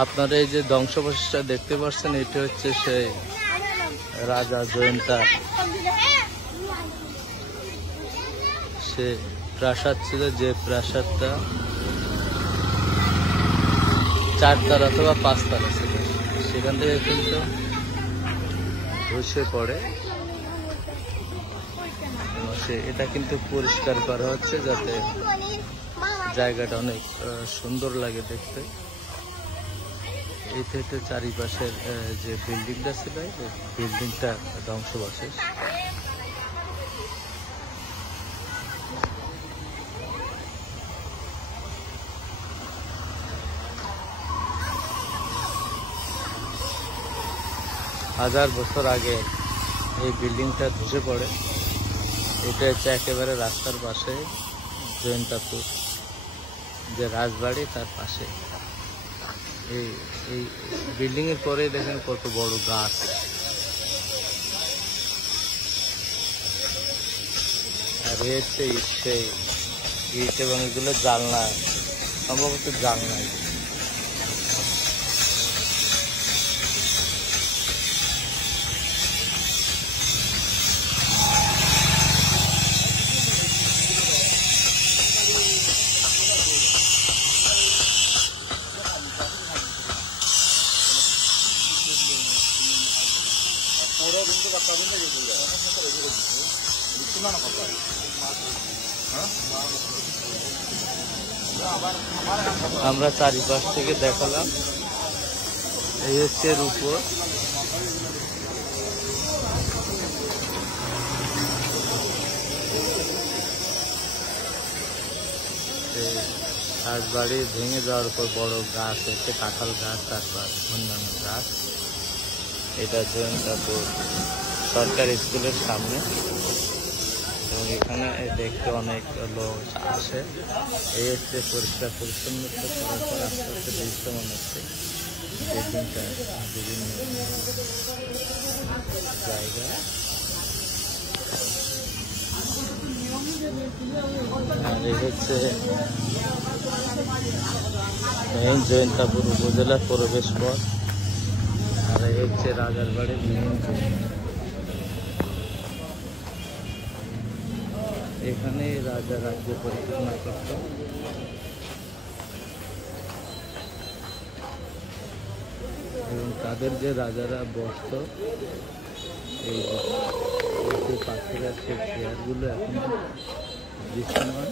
আপনারা এই যে ধ্বংসাবশেষটা দেখতে পাচ্ছেন, এটা হচ্ছে সেই রাজা জয়ন্তা সে প্রাসাদ ছিল, যে প্রাসাদটা 4 তলা অথবা 5 তলা ছিল, সেখান থেকে কিন্তু ধসে পড়ে। এটা কিন্তু পরিষ্কার করা হচ্ছে যাতে জায়গাটা অনেক সুন্দর লাগে দেখতে। এই থেকে চারিপাশের যে বিল্ডিংটা ছিল, বিল্ডিংটা ধ্বংসাবশেষ। হাজার বছর আগে এই বিল্ডিংটা ধসে পড়ে। এটা হচ্ছে একেবারে রাস্তার পাশে, জয়ন্তাপুর যে রাজবাড়ি তার পাশে। এই বিল্ডিং এর পরে দেখেন কত বড় গাছ। আর হচ্ছে সেই ইট এবং এগুলো জানলা, সম্ভবত জানলা। আমরা চারিপাশ থেকে দেখালাম। এই হচ্ছে এর উপর। রাজবাড়ি ভেঙে যাওয়ার পর বড় গাছ হচ্ছে কাঁঠাল গাছ, তারপর অন্যান্য গাছ। এটা জয়ন্তাপুর সরকারি স্কুলের সামনে, এবং এখানে দেখতে অনেক লোক আসে। এই হচ্ছে পরিষ্কার পরিচ্ছন্নতা করার পর আস্তে আস্তে দৃশ্যমান হচ্ছে বিল্ডিংটা বিভিন্ন জায়গা। আর এই হচ্ছে মেইন জয়ন্তাপুর উপজেলার প্রবেশ পথ। আর এই হচ্ছে রাজার বাড়ির মেইন। এখানে রাজা রাজ্য পরিচালনা করত। এবং তাদের যে রাজারা বসত, এই যে পাখিরা, সে চেয়ারগুলো এখন দৃশ্যমান।